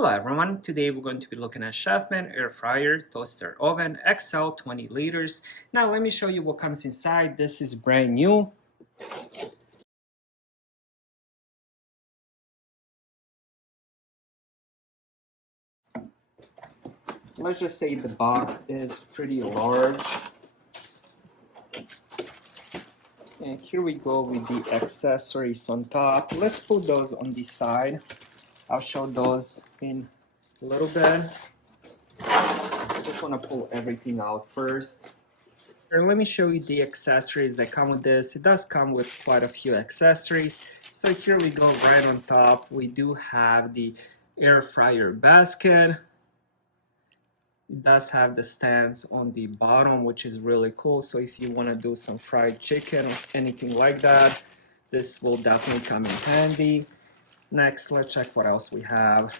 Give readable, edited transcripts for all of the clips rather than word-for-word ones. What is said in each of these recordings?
Hello everyone, today we're going to be looking at Chefman air fryer, toaster oven, XL 20 liters. Now let me show you what comes inside. This is brand new. Let's just say the box is pretty large. And here we go with the accessories on top. Let's put those on the side. I'll show those in a little bit. I just want to pull everything out first. Here, let me show you the accessories that come with this. It does come with quite a few accessories. So here we go, right on top. We do have the air fryer basket. It does have the stands on the bottom, which is really cool. So if you want to do some fried chicken or anything like that, this will definitely come in handy. Next, let's check what else we have.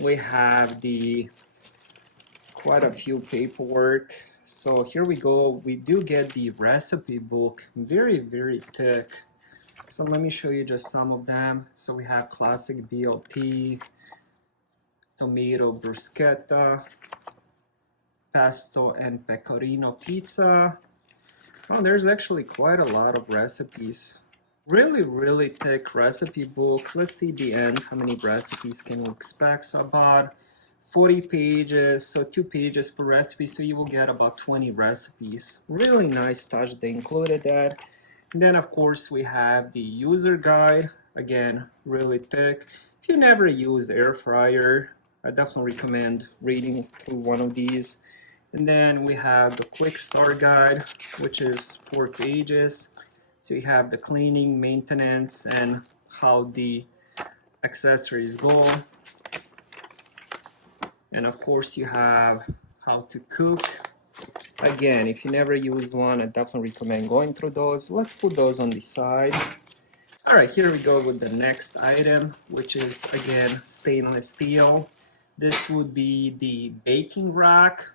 We have quite a few paperwork. So here we go. We do get the recipe book, very thick. So let me show you just some of them. So we have classic BLT, tomato bruschetta, pesto and pecorino pizza. Oh, there's actually quite a lot of recipes. Really thick recipe book. Let's see the end. How many recipes can you expect? So about 40 pages, so 2 pages per recipe, so you will get about 20 recipes. Really nice touch, they included that. And then of course we have the user guide, again really thick. If you never used air fryer, I definitely recommend reading through one of these. And then we have the quick start guide, which is 4 pages. So you have the cleaning, maintenance, and how the accessories go. And of course you have how to cook. Again, if you never used one, I definitely recommend going through those. Let's put those on the side. All right, here we go with the next item, which is again stainless steel. This would be the baking rack.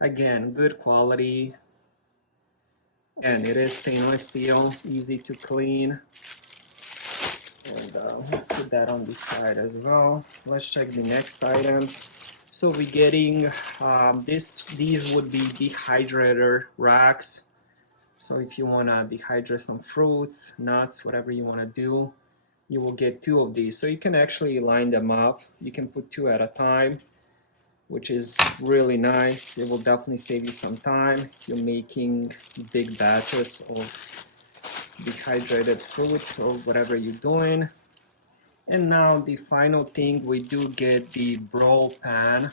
Again, good quality. And it is stainless steel, easy to clean. And let's put that on the side as well. Let's check the next items. So we're getting these would be dehydrator racks. So if you want to dehydrate some fruits, nuts, whatever you want to do, you will get 2 of these. So you can actually line them up. You can put 2 at a time, which is really nice. It will definitely save you some time if you're making big batches of dehydrated fruit or whatever you're doing. And now the final thing, we do get the broil pan.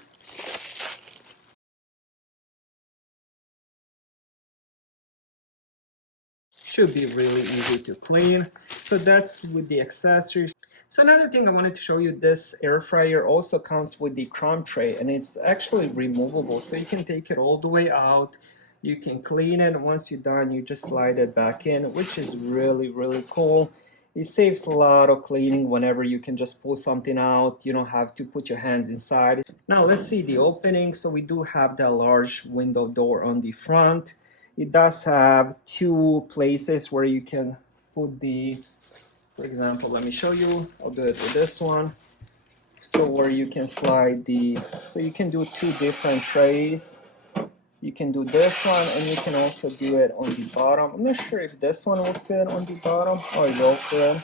Should be really easy to clean. So that's with the accessories. So another thing I wanted to show you, this air fryer also comes with the crumb tray, and it's actually removable. So you can take it all the way out. You can clean it. Once you're done, you just slide it back in, which is really cool. It saves a lot of cleaning whenever you can just pull something out. You don't have to put your hands inside. Now let's see the opening. So we do have that large window door on the front. It does have 2 places where you can put for example, let me show you. I'll do it with this one. So where you can slide so you can do 2 different trays. You can do this one, and you can also do it on the bottom. I'm not sure if this one will fit on the bottom. Oh, it will fit.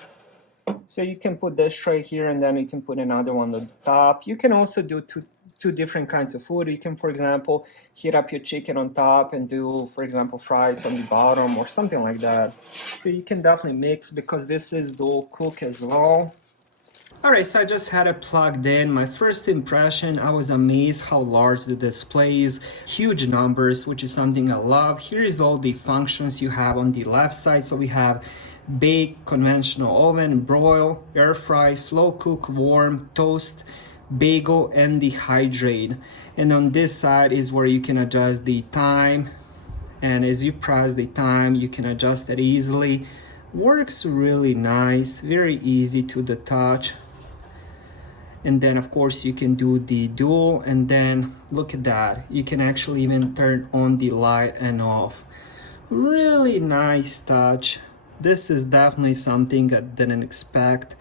So you can put this tray here, and then you can put another one on the top. You can also do two different kinds of food. You can, for example, heat up your chicken on top and do, for example, fries on the bottom or something like that. So you can definitely mix, because this is dual cook as well. Alright, so I just had it plugged in. My first impression, I was amazed how large the display is. Huge numbers, which is something I love. Here is all the functions you have on the left side. So we have bake, conventional oven, broil, air fry, slow cook, warm, toast, bagel, and dehydrate. And on this side is where you can adjust the time. And as you press the time, you can adjust it easily. Works really nice, very easy to detach. And then of course you can do the dual, and then look at that, you can actually even turn on the light and off. Really nice touch. This is definitely something I didn't expect.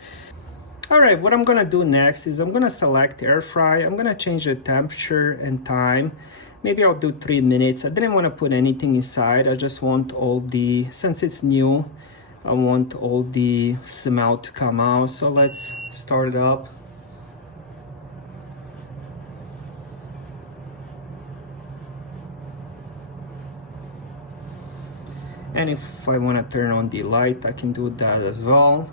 All right, what I'm gonna do next is I'm gonna select air fry. I'm gonna change the temperature and time. Maybe I'll do 3 minutes. I didn't want to put anything inside. I just want all the, since it's new, I want all the smell to come out. So let's start it up. And if I want to turn on the light, I can do that as well.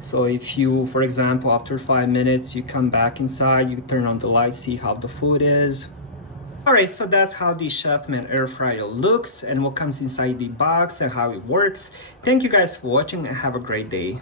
So if you, for example, after 5 minutes, you come back inside, you turn on the light, see how the food is. All right, so that's how the Chefman air fryer looks and what comes inside the box and how it works. Thank you guys for watching and have a great day.